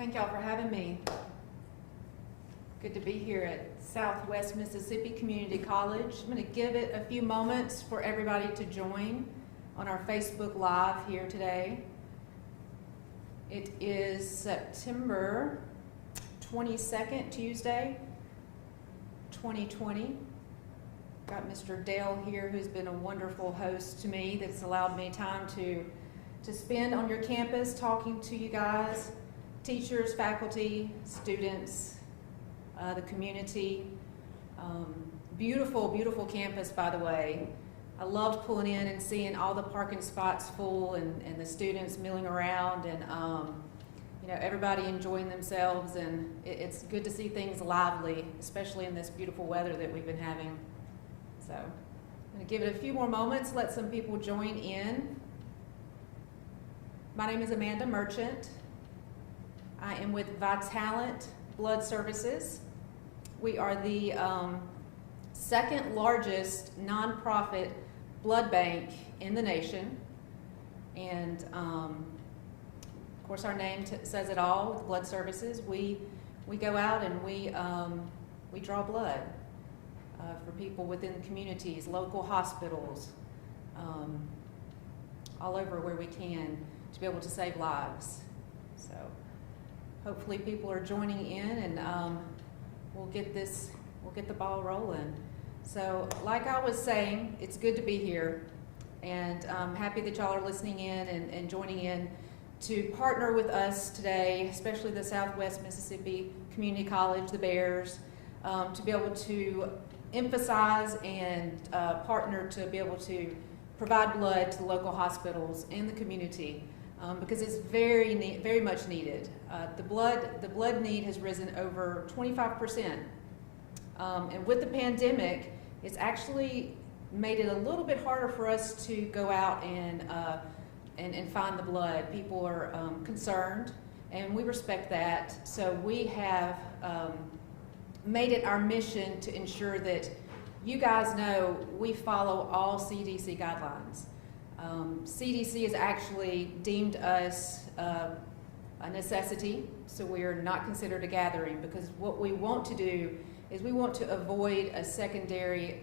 Thank y'all for having me. Good to be here at Southwest Mississippi Community College. I'm going to give it a few moments for everybody to join on our Facebook Live here today. It is September 22nd, Tuesday, 2020. Got Mr. Dale here, who's been a wonderful host to me, that's allowed me time to spend on your campus talking to you guys, teachers, faculty, students, the community. Beautiful, beautiful campus, by the way. I loved pulling in and seeing all the parking spots full and the students milling around and everybody enjoying themselves, and it's good to see things lively, especially in this beautiful weather that we've been having. So I'm going to give it a few more moments, let some people join in. My name is Amanda Merchant. I am with Vitalent Blood Services. We are the second largest nonprofit blood bank in the nation. And of course our name says it all, with Blood Services. We go out and we draw blood for people within communities, local hospitals, all over where we can, to be able to save lives. So hopefully people are joining in, and we'll get the ball rolling. So like I was saying, it's good to be here, and I'm happy that y'all are listening in and joining in to partner with us today, especially the Southwest Mississippi Community College, the Bears, to be able to emphasize and partner to be able to provide blood to the local hospitals and the community, because it's very much needed. The blood need has risen over 25%, and with the pandemic, it's actually made it a little bit harder for us to go out and find the blood. People are concerned, and we respect that. So we have made it our mission to ensure that you guys know we follow all CDC guidelines. CDC has actually deemed us a necessity, so we are not considered a gathering, because what we want to do is we want to avoid a secondary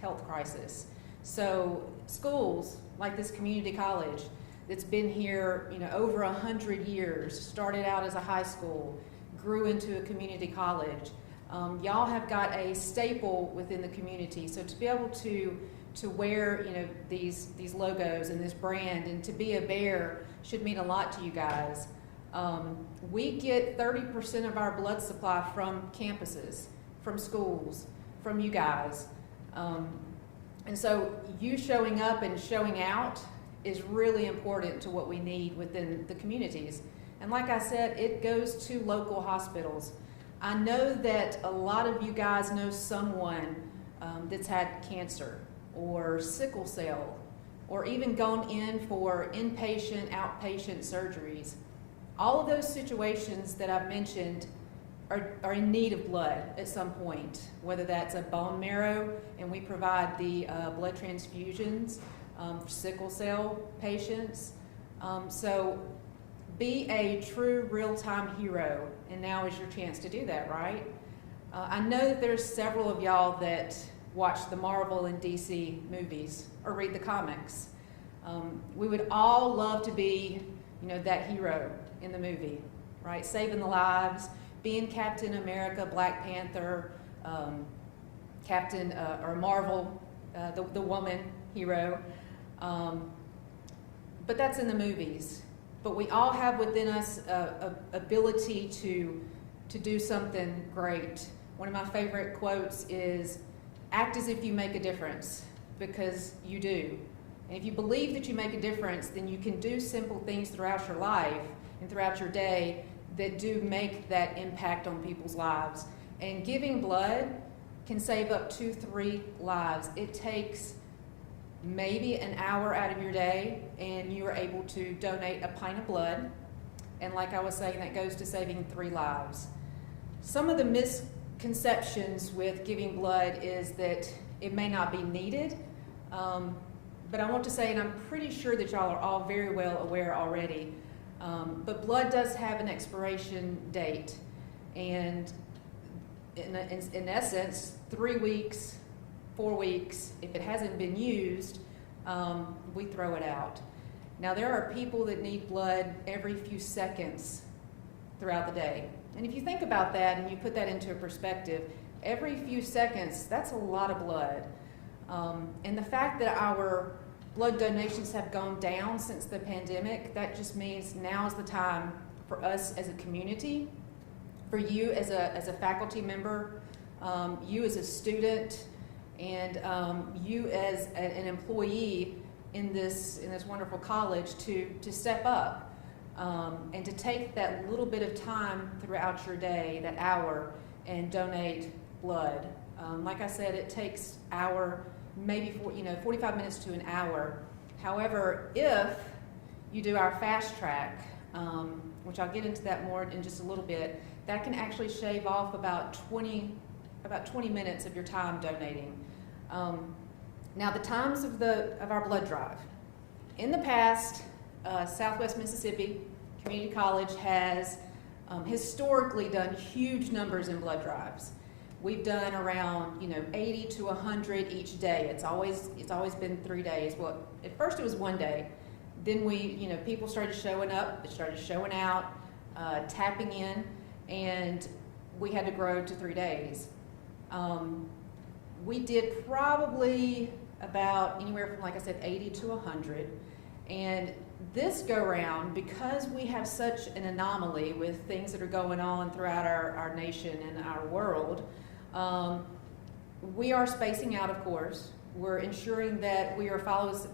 health crisis. So schools like this community college that's been here over 100 years, started out as a high school, grew into a community college. Y'all have got a staple within the community, so to be able to wear these logos and this brand and to be a Bear should mean a lot to you guys. We get 30% of our blood supply from campuses, from schools, from you guys. And so you showing up and showing out is really important to what we need within the communities. And like I said, it goes to local hospitals. I know that a lot of you guys know someone that's had cancer or sickle cell, or even gone in for inpatient, outpatient surgeries. All of those situations that I've mentioned are in need of blood at some point, whether that's a bone marrow, and we provide the blood transfusions for sickle cell patients. So be a true real-time hero, and now is your chance to do that, right? I know that there's several of y'all that watch the Marvel and DC movies or read the comics. We would all love to be, that hero in the movie, right? Saving the lives, being Captain America, Black Panther, or Marvel, the woman hero. But that's in the movies. But we all have within us a ability to do something great. One of my favorite quotes is, "Act as if you make a difference," because you do. And if you believe that you make a difference, then you can do simple things throughout your life and throughout your day that do make that impact on people's lives. And giving blood can save up to 3 lives. It takes maybe an hour out of your day, and you are able to donate a pint of blood. And like I was saying, that goes to saving 3 lives. Some of the misconceptions with giving blood is that it may not be needed, but I want to say, and I'm pretty sure that y'all are all very well aware already, But blood does have an expiration date, and in essence, 3 weeks, 4 weeks, if it hasn't been used, we throw it out. Now, there are people that need blood every few seconds throughout the day. And if you think about that and you put that into a perspective, every few seconds, that's a lot of blood. And the fact that our blood donations have gone down since the pandemic, that just means now is the time for us as a community, for you as a faculty member, you as a student, and you as an employee in this wonderful college to step up and to take that little bit of time throughout your day, that hour, and donate blood. Like I said, it takes maybe 45 minutes to an hour. However, if you do our fast track, which I'll get into that more in just a little bit, that can actually shave off about 20 minutes of your time donating. Now, the times of our blood drive. In the past, Southwest Mississippi Community College has historically done huge numbers in blood drives. We've done around 80 to 100 each day. It's always been 3 days. Well, at first it was 1 day. Then people started showing up, it started showing out, tapping in, and we had to grow to 3 days. We did probably about anywhere from, like I said, 80 to 100. And this go round, because we have such an anomaly with things that are going on throughout our nation and our world, we are spacing out, of course. We're ensuring that we are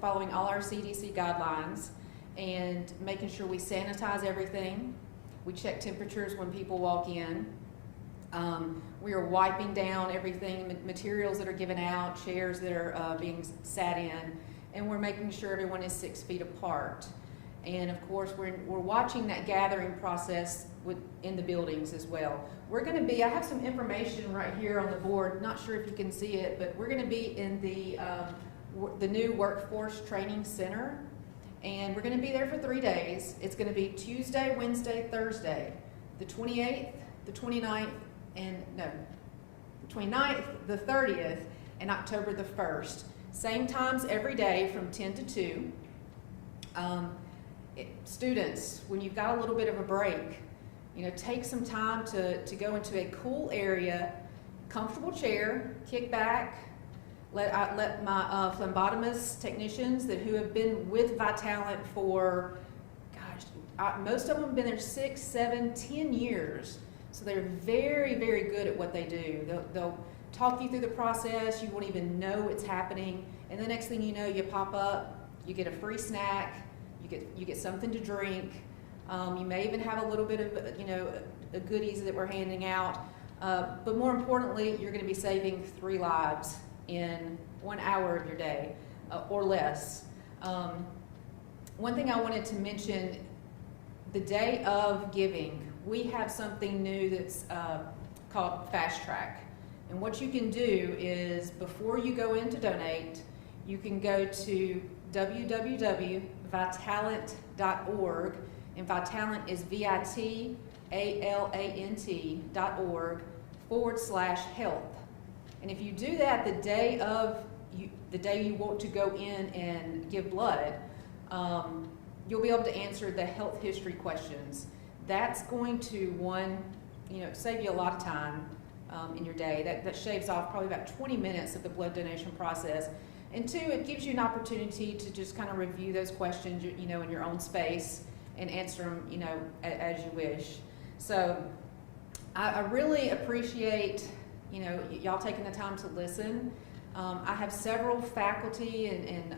following all our CDC guidelines and making sure we sanitize everything. We check temperatures when people walk in. We are wiping down everything, materials that are given out, chairs that are being sat in, and we're making sure everyone is 6 feet apart. And of course, we're watching that gathering process in the buildings as well. I have some information right here on the board, not sure if you can see it, but we're gonna be in the new Workforce Training Center, and we're gonna be there for 3 days. It's gonna be Tuesday, Wednesday, Thursday, the 28th, the 29th, the 29th, the 30th, and October the 1st. Same times every day from 10 to 2. Students, when you've got a little bit of a break, take some time to go into a cool area, comfortable chair, kick back, let my phlebotomist technicians who have been with Vitalant for, most of them have been there 6, 7, 10 years. So they're very, very good at what they do. They'll talk you through the process, you won't even know it's happening, and the next thing you know, you pop up, you get a free snack, you get something to drink. You may even have a little bit of goodies that we're handing out. But more importantly, you're going to be saving 3 lives in 1 hour of your day or less. One thing I wanted to mention, the day of giving, we have something new that's called Fast Track. And what you can do is, before you go in to donate, you can go to www.vitalant.org, and Vitalant is VITALANT.org/health. And if you do that the day you want to go in and give blood, you'll be able to answer the health history questions. That's going to, save you a lot of time in your day. That shaves off probably about 20 minutes of the blood donation process. And 2, it gives you an opportunity to just kind of review those questions, in your own space and answer them, as you wish. So I really appreciate, y'all taking the time to listen. I have several faculty and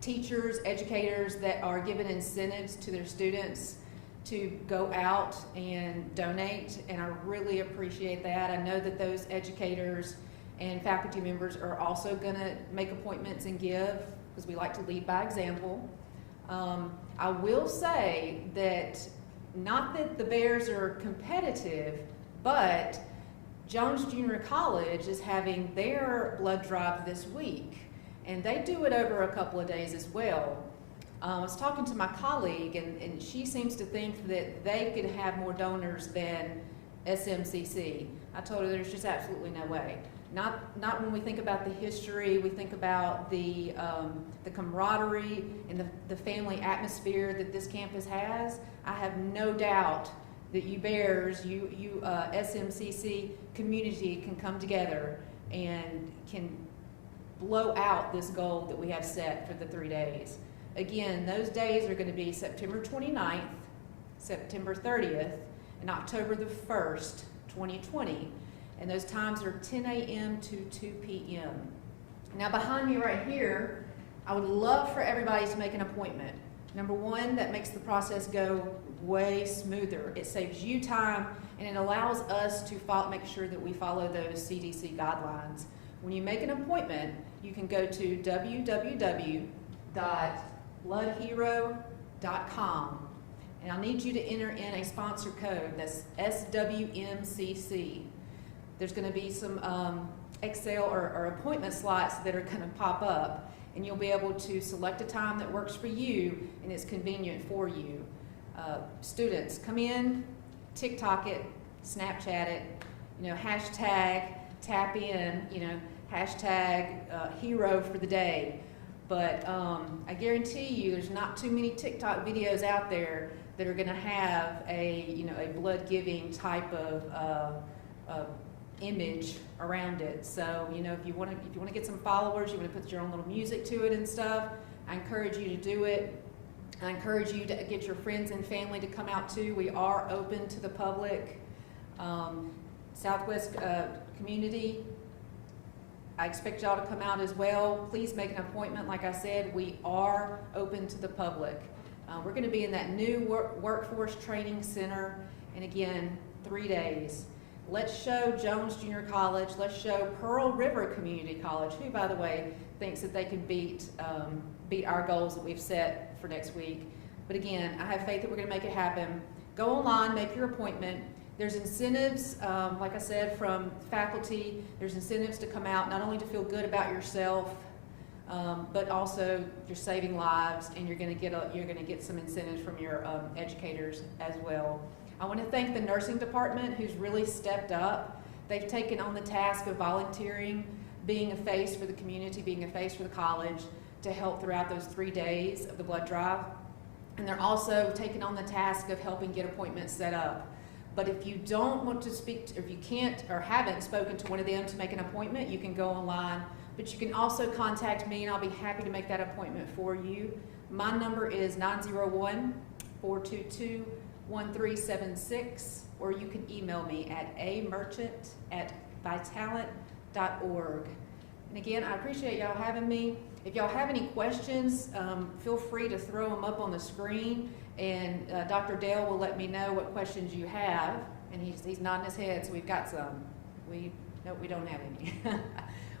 teachers, educators that are giving incentives to their students to go out and donate, and I really appreciate that. I know that those educators and faculty members are also going to make appointments and give, because we like to lead by example. I will say that, not that the Bears are competitive, but Jones Junior College is having their blood drive this week, and they do it over a couple of days as well. I was talking to my colleague, and she seems to think that they could have more donors than SMCC. I told her there's just absolutely no way. Not when we think about the history, we think about the camaraderie and the family atmosphere that this campus has. I have no doubt that you Bears, you SMCC community can come together and can blow out this goal that we have set for the 3 days. Again, those days are going to be September 29th, September 30th, and October the 1st, 2020. And those times are 10 a.m. to 2 p.m. Now behind me right here, I would love for everybody to make an appointment. Number one, that makes the process go way smoother. It saves you time, and it allows us to make sure that we follow those CDC guidelines. When you make an appointment, you can go to www.bloodhero.com, and I'll need you to enter in a sponsor code. That's SWMCC. There's going to be some Excel or appointment slots that are going to pop up, and you'll be able to select a time that works for you and it's convenient for you. Students, come in, TikTok it, Snapchat it, hashtag tap in, hashtag hero for the day. But I guarantee you there's not too many TikTok videos out there that are going to have a blood giving type of image around it. So if you want to get some followers, you want to put your own little music to it and stuff, I encourage you to do it. I encourage you to get your friends and family to come out too. We are open to the public. Southwest community, I expect y'all to come out as well. Please make an appointment. Like I said, we are open to the public. We're going to be in that new workforce training center, and again, 3 days. Let's show Jones Junior College, let's show Pearl River Community College, who, by the way, thinks that they can beat our goals that we've set for next week. But again, I have faith that we're going to make it happen. Go online, make your appointment. There's incentives, like I said, from faculty. There's incentives to come out, not only to feel good about yourself, but also you're saving lives, and you're going to get some incentives from your educators as well. I want to thank the nursing department, who's really stepped up. They've taken on the task of volunteering, being a face for the community, being a face for the college, to help throughout those 3 days of the blood drive. And they're also taking on the task of helping get appointments set up. But if you don't want to speak, if you can't or haven't spoken to one of them to make an appointment, you can go online. But you can also contact me, and I'll be happy to make that appointment for you. My number is 901-422-1376, or you can email me at amerchant@vitalent.org. And again, I appreciate y'all having me. If y'all have any questions, feel free to throw them up on the screen, and Dr. Dale will let me know what questions you have. And he's nodding his head, so we've got some. No, we don't have any.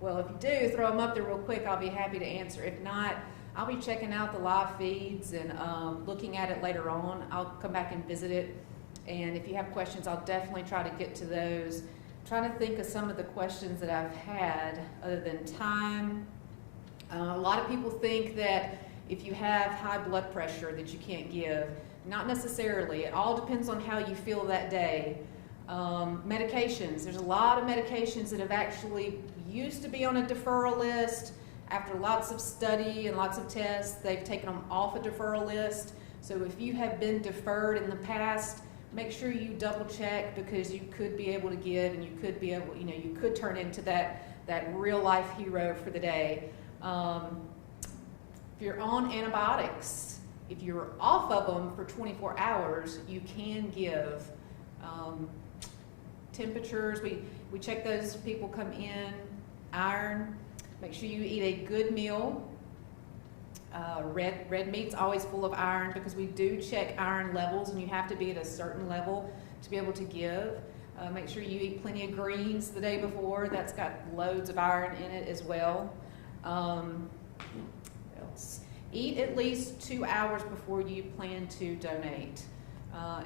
Well, if you do, throw them up there real quick. I'll be happy to answer. If not, I'll be checking out the live feeds and looking at it later on. I'll come back and visit it. And if you have questions, I'll definitely try to get to those. I'm trying to think of some of the questions that I've had other than time. A lot of people think that if you have high blood pressure that you can't give. Not necessarily. It all depends on how you feel that day. Medications. There's a lot of medications that have actually used to be on a deferral list. After lots of study and lots of tests, they've taken them off a deferral list. So if you have been deferred in the past, make sure you double check, because you could be able to give, and you could be able, you could turn into that real life hero for the day. If you're on antibiotics, if you're off of them for 24 hours, you can give. Temperatures, we check those people come in. Iron, make sure you eat a good meal. Red meat's always full of iron, because we do check iron levels, and you have to be at a certain level to be able to give. Make sure you eat plenty of greens the day before. That's got loads of iron in it as well. Eat at least 2 hours before you plan to donate,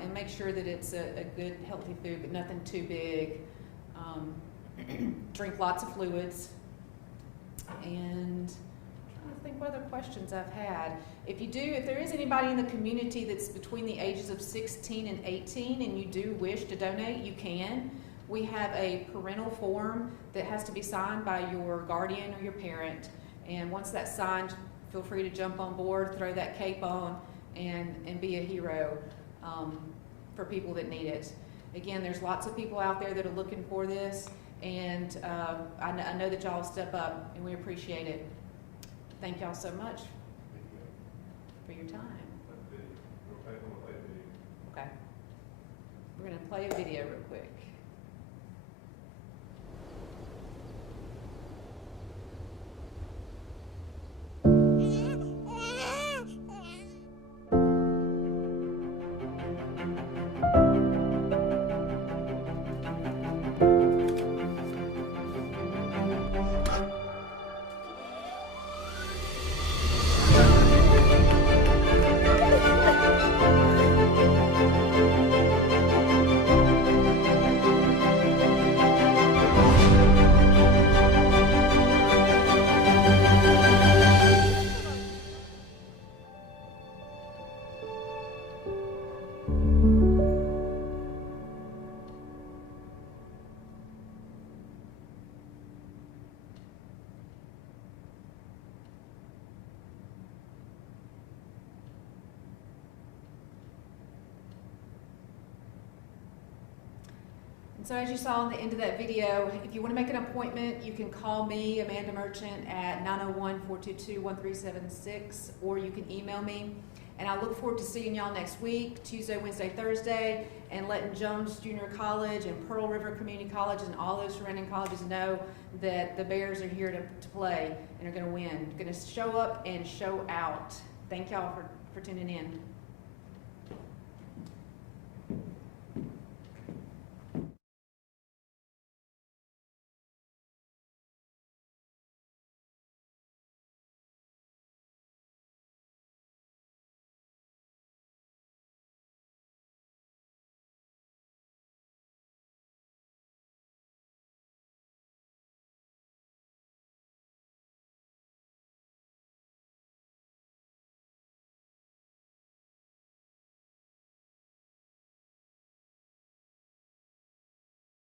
and make sure that it's a good, healthy food, but nothing too big. Drink lots of fluids, and I'm trying to think what other questions I've had. If there is anybody in the community that's between the ages of 16 and 18 and you do wish to donate, you can. We have a parental form that has to be signed by your guardian or your parent. And once that's signed, feel free to jump on board, throw that cape on, and be a hero for people that need it. Again, there's lots of people out there that are looking for this, and I know that y'all step up, and we appreciate it. Thank y'all so much for your time. Okay. We're going to play a video real quick. So as you saw on the end of that video, if you want to make an appointment, you can call me, Amanda Merchant, at 901-422-1376, or you can email me. And I look forward to seeing y'all next week, Tuesday, Wednesday, Thursday, and letting Jones Junior College and Pearl River Community College and all those surrounding colleges know that the Bears are here to play and are going to win. Going to show up and show out. Thank y'all for tuning in.